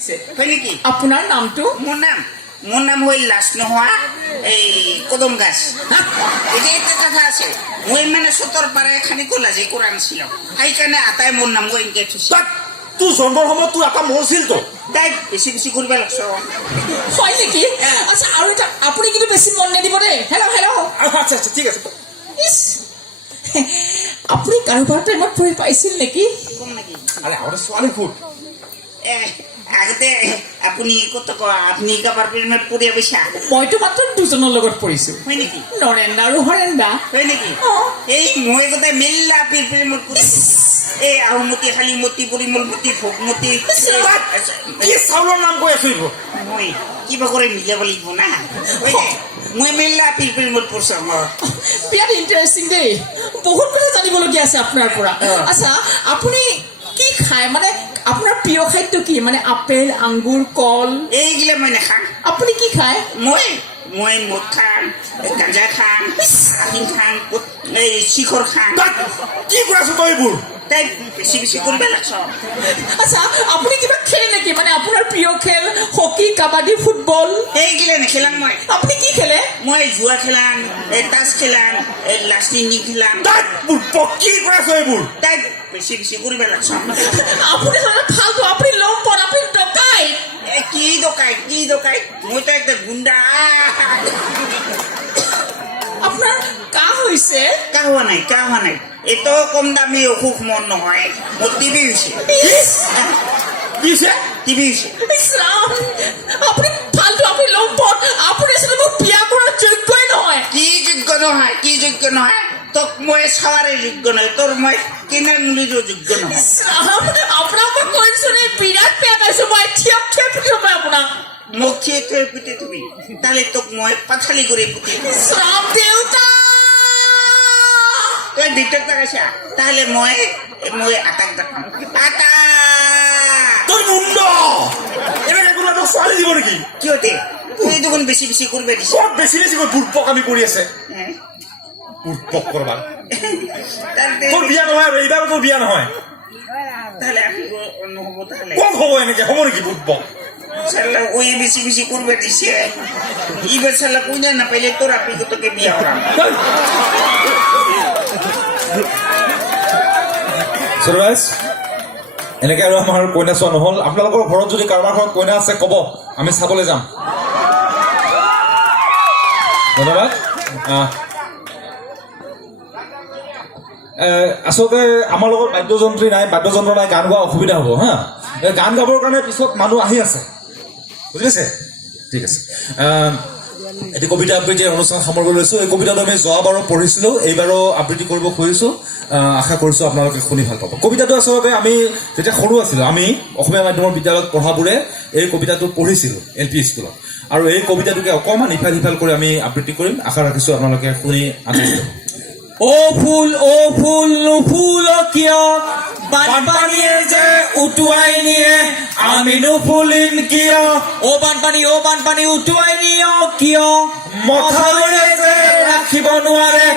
হয় নেকি? আপোনাৰ নামটো? মোৰ নাম হ'ল লাজ নোহোৱা এই কদম গাছ। এতিয়া এটা কথা আছে, মই মানে চতৰ পাৰে খানি কলাজি কৰা নাছিলো, সেইকাৰণে আটাই মোৰ নাম গৈ এনেকৈ থৈছে। তোৰ জন্মৰ সময়ত তোৰ এটা মৰছিল তো তাই বেছি বেছি কৰিব লাগছ। হয় নেকি? আচ্ছা, আৰু এটা আপুনি কিন্তু বেছি মন নিদিব দেই। Hello' hello'. আচ্ছা আচ্ছা ঠিক আছে। ইছ, আপুনি কাৰোবাৰ প্ৰেমত পৰি পাইছিল নেকি? কম নেকি? আৰে আমাৰ ছোৱালী ফুট আগতে আপুনি কত কয়, আপুনি কাবাৰ প্ৰেমত পৰিয়া পইচা মইতো মাত্ৰ দুজনৰ লগত পৰিছো, হয় নেকি? নৰেন্দা আৰু হৰেন্দা। হয় নেকি? অঁ। এই মই গোটেই মেল্লা প্ৰেমত পৰিছো। এই আহুমতি, শালিমতি, পৰিমলমতি, ভোগমতি। কি চাউলৰ নাম কৈ আছো এইবোৰ? মই কিবা কৰি মিলাব লাগিব না। মই মেল্লা প্ৰেমত পৰিছো। বিৰাট ইণ্টাৰেষ্টিং দেই, বহুত কথা জানিবলগীয়া আছে আপোনাৰ পৰা। আচ্ছা, আপুনি কি খায়, মানে আপোনাৰ প্ৰিয় খাদ্য কি? মানে আপেল, আঙ্গুৰ, কল এইগিলা মই নাখাং। আপুনি কি খায়? মই মদ খাং, গাঁজা খাং, আফিং খাং, এই শিখৰ খাং। কি কৈ আছো তই এইবোৰ? তাই বেছি বেছি কৰিব লাগছ। আচ্ছা, আপুনি কিবা খেলে নেকি? মানে আপোনাৰ প্ৰিয় খেল হকী, কাবাডী, ফুটবল? এইগিলা নেখেলাং মই। আপুনি কি খেলে? মই জুৱা খেলাং, তাচ খেলাং, লাষ্টিংগি খেলাং। কি কৈ আছো এইবোৰ? তাই বেছি বেছি কৰিব লাগছ। আপুনি ফালতু, আপুনি লম্পট, আপুনি ডকাইত। কি দকাই মইতো একটা গুণ্ডা। আপোনাৰ কাহ হৈছে? কাহ হোৱা নাই। এত কম দামী অসুখ মোৰ নহয়, মোৰ টিবি হৈছে। কি হৈছে? টিবি হৈছে। ইছ ৰাম, আপুনি ফালতু, আপুনি লম্পট, আপুনি আচলতে মোক বিয়া কৰাৰ যোগ্যই নহয়। কি যোগ্য নহয়? তোক মই চাৱাৰে যোগ্য নহয়, তোৰ মই কিনাৰ মুলিৰো যোগ্য নহয়। ইছ ৰাম, আপোনাক মই কৈছো নে, বিৰাট বেয়া পাইছো মই। থিয় পিছো মই আপোনাক। মোক থিয়ে পুতি তুমি, তাহলে তোক মই পাথালি কৰি পুতি। ইছ ৰাম, দেউতা। তই দেউতাক দেখাইছা, তাহলে মই আটাক দেখাম। আটা তোৰ মুন্ড এবাৰ এগুলো তো ছোৱালী দিব নেকি? কিয়তে তুই দেখোন বেছি বেছি কৰিব দিছ। সব বেশি বেশি কৰে বুটপক আমি কৰি আছে। বুটপক কৰবাৰ তোৰ বিয়া নহয় আৰু এইবাৰ তোৰ বিয়া নহয়। তাহলে নহব, তাহলে কম হব এনেকে হব নেকি? বুটপক চাল্লা ওই বেশি বেশি করবে দিছে। এইবার চাল্লা কইনা না পাইলে তোর আপনি তোকে বিয়া করাম। সরবাইজ এনেকে আৰু আমাৰ কইনা চোৱা নহল। আপোনালোকৰ ঘৰত যদি কাৰোবাৰ ঘৰত কইনা আছে কব, আমি চাবলৈ যাম। ধন্যবাদ। আচলতে আমাৰ লগত বাদ্যযন্ত্ৰী নাই, বাদ্যযন্ত্ৰ নাই, গান গোৱা অসুবিধা হ'ব হা। গান গাবৰ কাৰণে পিছত মানুহ আহি আছে, বুজিছে? ঠিক আছে। এটি কবিতা আবৃত্তিৰ অনুষ্ঠান সামৰিব লৈছো। এই কবিতাটো আমি যোৱাবাৰো পঢ়িছিলো, এইবাৰো আবৃত্তি কৰিব খুজিছো। আশা কৰিছো আপোনালোকে শুনি ভাল পাব। কবিতাটো আচলতে আমি যেতিয়া সৰু আছিলো, আমি অসমীয়া মাধ্যমৰ বিদ্যালয়ত পঢ়াবোৰে এই কবিতাটো পঢ়িছিলো LP স্কুলত, আৰু এই কবিতাটোকে অকণমান ইফাল সিফাল কৰি আমি আবৃত্তি কৰিম। আশা ৰাখিছো আপোনালোকে শুনি আনন্দিত হ'ব। ও ফুল নুফুল কিয়, বানপানীয়ে যে উটুৱাই নিয়ে, আমি নুফুলিম কিয়? ও বানপানী উটুৱাই নিয় কিয়? মথাউৰিয়ে যে ৰাখিব নোৱাৰে,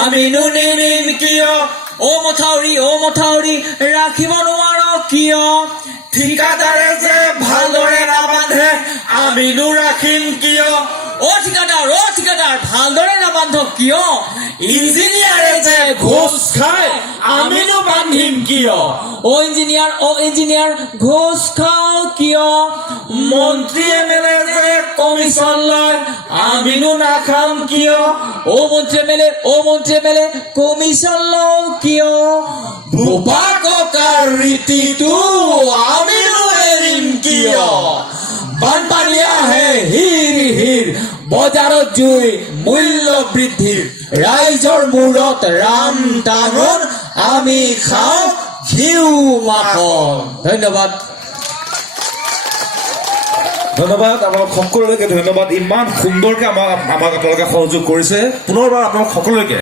আমি নুনিম কিয়? ও মথাউৰি ৰাখিব নোৱাৰ কিয়? ঠিকাদাৰে যে ভালদৰে নাবান্ধে, আমি ৰাখিম কিয়? ও ঠিকাদাৰ ভালদৰে নাবান্ধ কিয়? ইঞ্জিনিয়াৰে যে ঘোষ খায়, আমি বান্ধিম কিয়? ও ইঞ্জিনিয়াৰ ঘোষ খাওঁ কিয়? মন্ত্ৰী MLA যে কমিশ্যন লয়, আমি নাখাম কিয়? ও মন্ত্ৰী MLA কমিশ্যন লওঁ কিয়? ভূপা ককাৰ ৰীতিটো আমি এৰিম কিয়? বানপানী আহে হিৰ বজাৰত জুই, মূল্য বৃদ্ধিৰ, ৰাইজৰ মূৰত ৰাম টাঙন, আমি খাওঁ ঘিউ মাখন। ধন্যবাদ আপোনালোক সকলোলৈকে ধন্যবাদ। ইমান সুন্দৰকে আমাক আপোনালোকে সহযোগ কৰিছে। পুনৰবাৰ আপোনালোক সকলোলৈকে